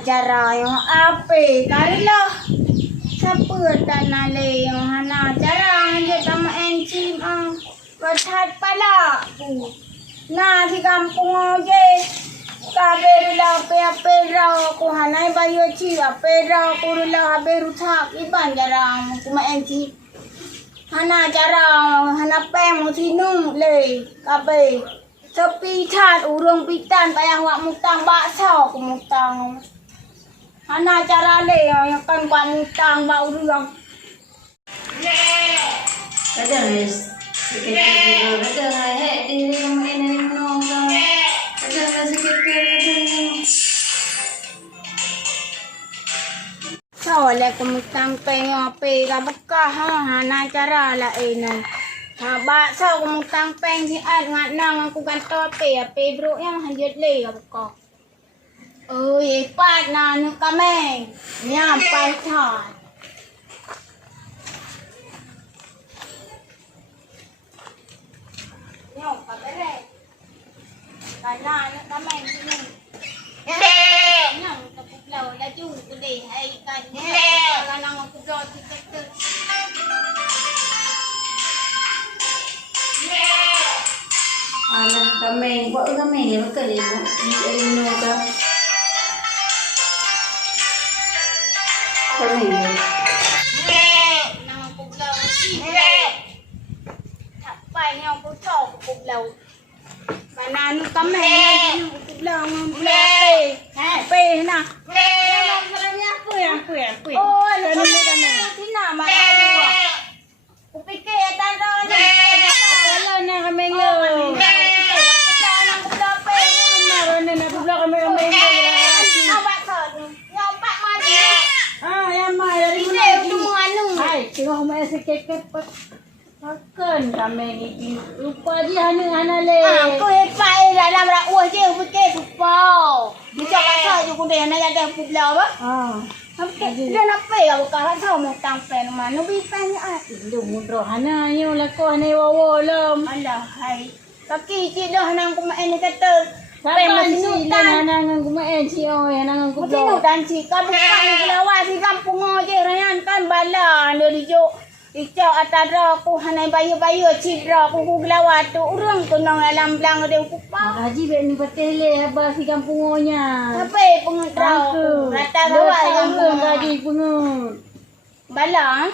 cara yang ape karilah siapa tanah le yang hana cara je sama encim berhat pala na di kampung aje kabe la pe ra ko hanai bayo chi ape ra ko la habe ruthak iban jarang kuma encim hana jarang hana pem thinung le kabe sepi chat urung pitan payah wak mutang bakso ku mutang hana cara le yang kan wak mutang bak urang kadang is sikit juga kadang di rumah ini menong kadang sikit soalnya ku mutang peng ape ka bekah hana cara la eno bakso ku mutang peng si at ngat nang aku ganto ape bro yang hajat le ka bekah ơi pat na nu kameng nya pai thot nyo ka bere kana nu kameng sini nya ka puplau la ju ku de hai kan la nang ku do ti tek alah kami buat kami ni betul ibu di Rino ke kami nang ku puplau ti tak pai nya ku cho ku puplau kana nu kameng nu puplau ngomong pe na oh, thì nào mà aku pikir tak ada ni. na kami lo maron na pula kami Nampak tak? Nampak mana? yang mai dari Ini tu mana? hai tengok mai sikit makan kami ni lupa dia hana le Aku hebat dalam rakwah je fikir lupa. Dia kata je aku dah nak ada pula apa? Dia nak pay aku kan tahu mau tampil mana bi pen ah. Dumudro hana yo lako hana wawo lom Alah hai. Kaki cik dah nang ku main kata. Pen kapan masih si nutan. hana ngang kumain si o hana ngang Mesti kublo nutan cik. Kau bukan kelawar di kampung aje rayan kan bala dia dijo. Icak atara aku hanai bayu-bayu cidra aku kelawar tu urang tu nang alam belang dia kupa. haji be ni patele haba si kampungonya Apa pengetrau? Rata gawai kampung kampung haji pungut bala.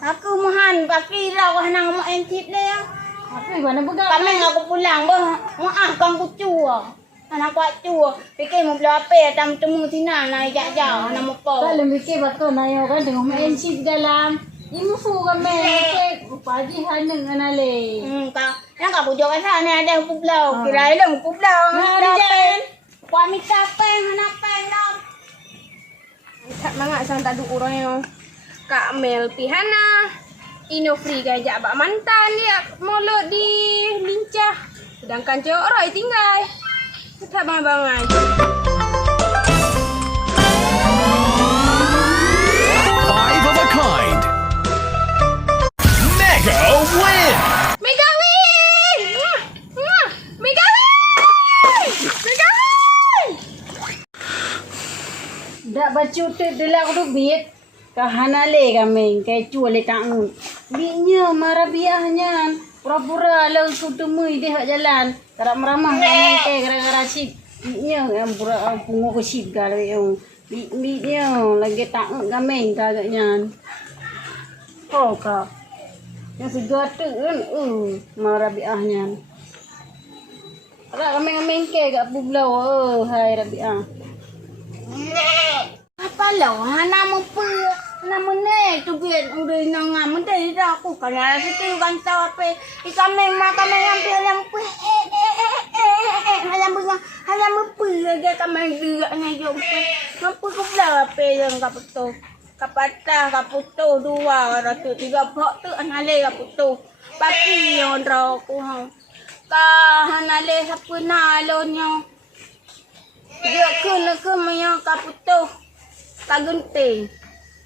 Aku mohan pakira aku hanang mau entip le ya. apa guna begal Kami aku pulang bah. Maaf kang kucu. Anak kucu. Fikir mau beli apa tam temu tina na jauh na mo po. kalau mikir bakal nayo kan tengok main si dalam imufu kami ke pagi hana nganale Ka yang aku jawab sana ada puplau. Kira ada puplau. Jan. Kuah minta pen, mana pen dah. Tak mangak sang tak ada orang yang Kak Mel Pihana Ino Free gajak bak mantan dia molot di lincah. Sedangkan cewek orang tinggal. Tak bang-bangan. Five of a kind. Mega win! Mega win! Mega win! Mega win! dak bacu tu delak tu bit kahanale kami kai cuale tangun binya marah biahnya pura-pura lau ku temui dia hak jalan tarak meramah kami kai gara-gara sip binya yang pura pungu ku sip gawe yang bitnya lagi tangun kami kagaknya oh ka yang segata kan marah biahnya Rak kami kai kat pulau hai Rabiah Apa lo? Nama apa? Nama ni tu biar udah nangam. Mesti dah aku kan ada situ kan tahu apa. Ikan makan ambil yang apa? Halam bunga, halam apa? Dia kami juga ni jumpa. Mampu kubla apa yang kau betul? Kapatah, kaputu dua, ratus tiga puluh tu anale kaputu. Pagi yang aku hang. Kahanale siapa nalonnya? Dia kena yang kaputu. Kagunting.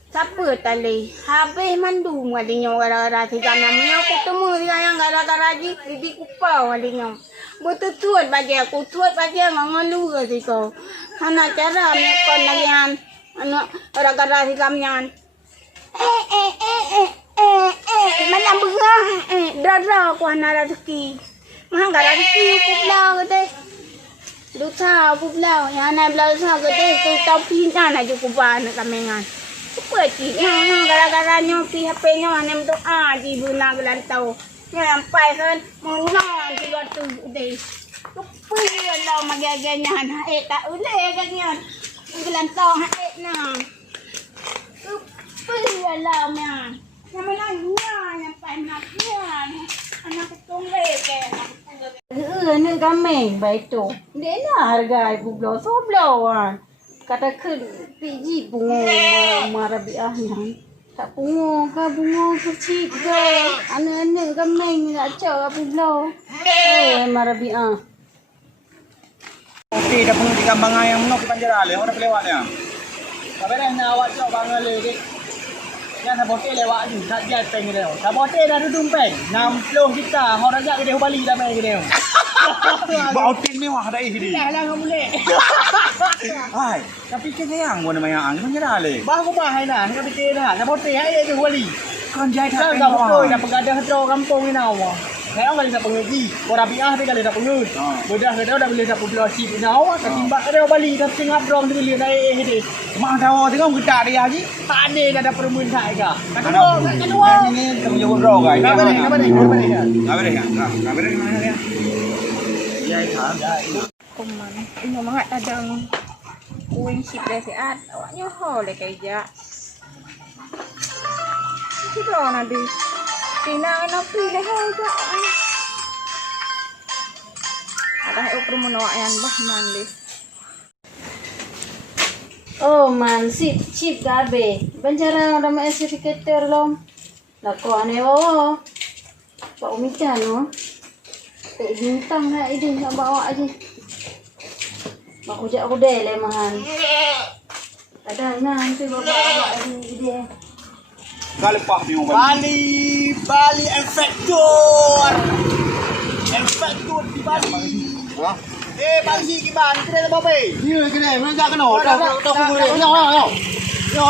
Siapa tali? Habis mandu walinya gara-gara tiga namanya aku temu dia yang gara-gara di kupau walinya. Betul tuat bagi aku tuat bagi ngangalu ke siko. Hana cara ni kon lagi han. Ano gara-gara si kamyan. Mana berah. Dara ko hana rezeki. Mahang gara rezeki puplau kete. Duta puplau. Ya na blau sa kete tu tau pina na ju kuban kamengan. Seperti gara-gara nyoki HP nya hanem doa di buna gelantau. Nyampai kan monong di waktu deh. Kupi Allah magaganyan. Tak boleh ganyan. Gelantau haik na. Kupi Allah man. Nama nanya nyampai naknya. Anak ketunggu ke. Ni kami baik tu. Dia nak harga ibu belau soblawan. Kata ke biji bunga marabiahnya. Tak bunga ke bunga kecil ke. Anak-anak kami nak cak ibu belau. Marabiah. Okey, dah pun di kambang ayam menok di Panjara le, orang kelewat dia. Tapi dah nak awak cok bang le ke. Yang nak bote lewat tu, tak dia peng dia. Tak bote dah dudung peng. 60 kita, orang jak ke dia Bali dah main ke dia. Bautin mewah dah ini. Dah lah kamu le. Hai, tapi ke sayang gua nama yang Panjara le. Bah aku bah hai nah, kau fikir dah. Tak bote hai dia Bali. Kan jai Dah tak enggak betul, dah pegadah hetero kampung ni nawa. Kaya kali nak pengaji, orang biah dia kali nak pengut. Bedah kata dah boleh dapat belasih punya awak, ketimbang ada Bali dah tengah drong dia boleh naik dia. Mak tahu tengok kita dia haji. Tak ada dah ada permun tak ke. Kedua. Ini kamu jawab bro guys. Kabar ni. Kabar dia. Kabar dia mana dia? Ya itu. Kuman. Ini mangat adang kuing sip dah siat. Awaknya ho le kaija. Kita nanti tina na pilih aja. Ada ukur menawak yang bah mandi. Oh man, sip gabe. Banjara ada mai sertifikat lom. Lako ane oh. Pak umitan no. Bintang nak ini nak bawa aja. Mak ujak aku deh lemahan. Ada nanti bawa ini dia. Kali pah di Bali Infector di Bali. Bali ki ban kedai apa be? Dia kedai mana tak kena. Tak boleh. Yo.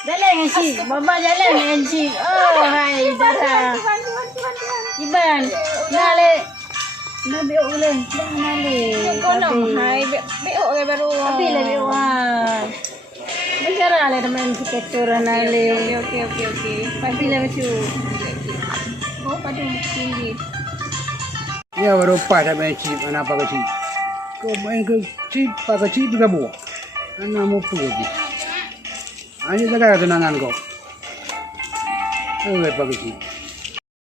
Jalan si, bapa jalan si. Oh hai dara. Iban, nale. Nabi ulen, dah nale. Kau nak hai beok ke baru. Tapi lebih wah. Bicara le teman sektor nale. Okey. Tapi lebih cu. Oh padu tinggi. Ya baru pas dah main chip, anak pakai chip. Kau main ke chip, pakai chip juga buat. Anak mau pergi. Ani jaga tenangan kau. Pakai chip.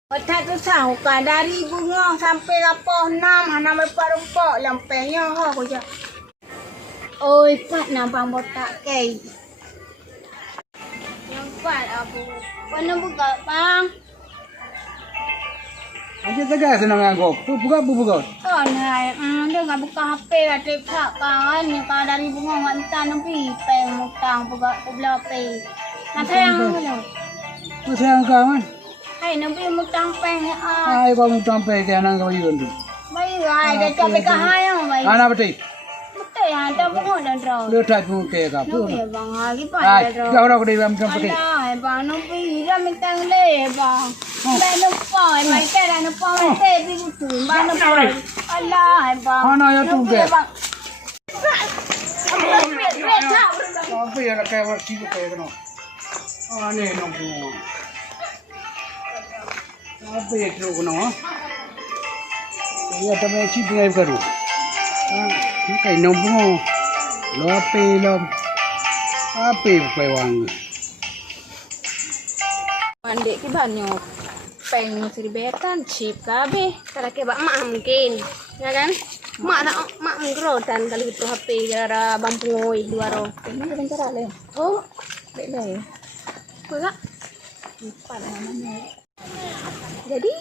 Otak tu tahu kan dari bunga sampai lapor 6 hana merempat lampainya ha ko je. Oi pat nampang botak ke. Yang pat abu. Mana buka bang? Ani jaga tenangan kau. Buka. Oh nai, dia enggak buka HP ada tak kan ni ka dari bunga mantan nampi peng mutang buka belah pe. Nak sayang mana? Masih angkat man. Hai nampi mutang peng Ay, kau mutang pe ke anak kau itu. Baik ai dah capai ke hai baik. Anak betul. Betul ya, dah bunga dah draw. Lu tak pun ke kau. Nampi bang lagi pa Ay, dah draw. kau orang kau dia mutang pe. Alah, bang nampi dah minta le bang. Dah nampa, mai ke dah nampa te pi tu. Bang nampa. Alah, bang. Mana ya tu ke? Bang. Apa ya nak kau sih ke kau? Ane nombor. Apa ya tu kau? Ya tapi chip ni baru. Kai nombor. Lo apa lo? Apa pewang? Mandek ki banyak peng seribetan chip kabe cara ke bak mak mungkin ya kan mak tak mak ngerodan kali itu HP gara bampungoi dua ro ini dengan cara le oh le pula pada namanya jadi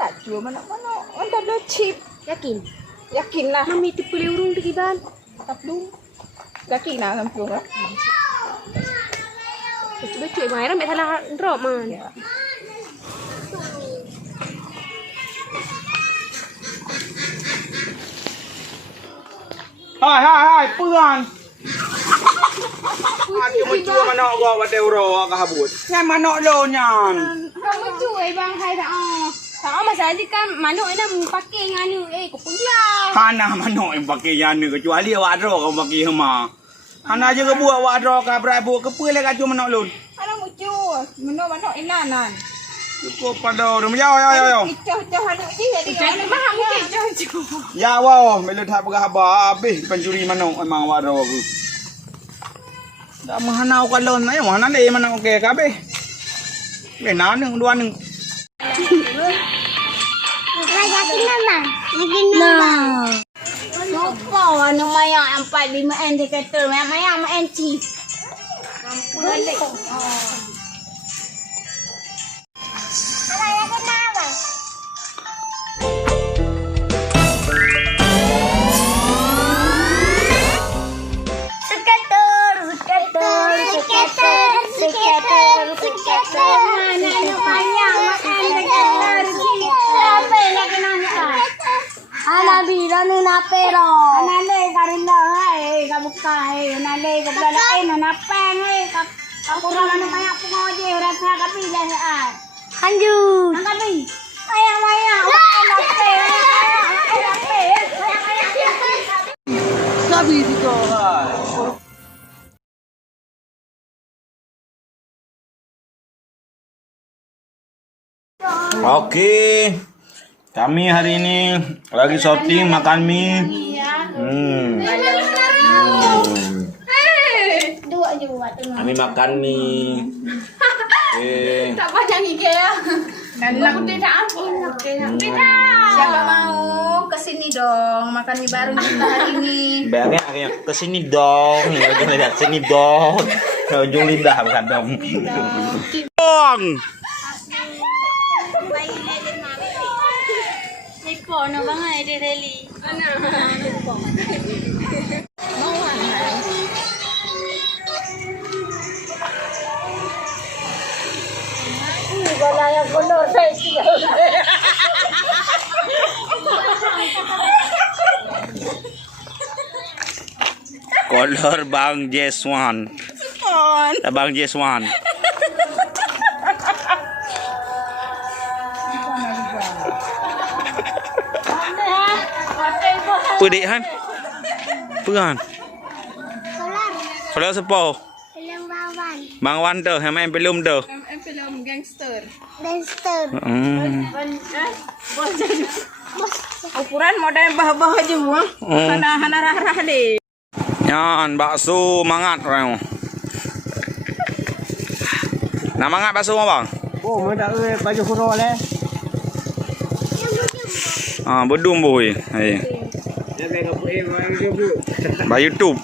tak jual mana ada lo chip yakin lah mami tipu urung di ban tak belum yakin lah kan belum coba cuy mai ram salah drop man Hai, pulang. Cuma cua manok gua pada euro ke habut. Yang manok lo nyan. kamu cuy bang hai tak tak masalah kan manuk ni mau pakai nganu kau punya Hana manok yang pakai yana kecuali awak ro kau pakai hema. Hana je ke buat awak ro ke berapa ke pulih ka cuma manok lo. ada mucu manuk inanan Cukup pada rum yo. Coh hanuk je jadi mahang ke coh. Ya wow, melu tak berapa habis pencuri manok memang awak ro aku. Dah mahana kau lon mai mana le manok ke kabeh. Kena nang dua nang. Lupa anu maya 45 indikator maya NC. Balik. Anale karilla hai kabuka hai anale kabala ai napeng hai kapura anu maya pengoje rasa kapila saat lanjut kapi ayam maya nape Sabi dito ha. Okey. Kami hari ini lagi shooting makan mie. dua juga tu Kami makan mie. Tak panjang ike ya. Dan lagu tidak apa. Siapa mau kesini dong makan mie bareng kita hari ini. Bayangnya akhirnya kesini dong. Ujung lidah sini dong. Ujung lidah bukan dong. Dong. Iko no bang ide reli. Kolor Bang Jeswan. Bang Jeswan. Pedih kan? Pegang. Kalau sepo. Bang Wan tu, yang main belum tu. Film gangster. Ukuran model bah-bah je hana rah-rah deh. Yan, bakso mangat orang. Nak mangat bakso apa bang? Oh, mana baju kuro le. Bedum boy. Hai. Dia bagi apa baju bu. Ba YouTube.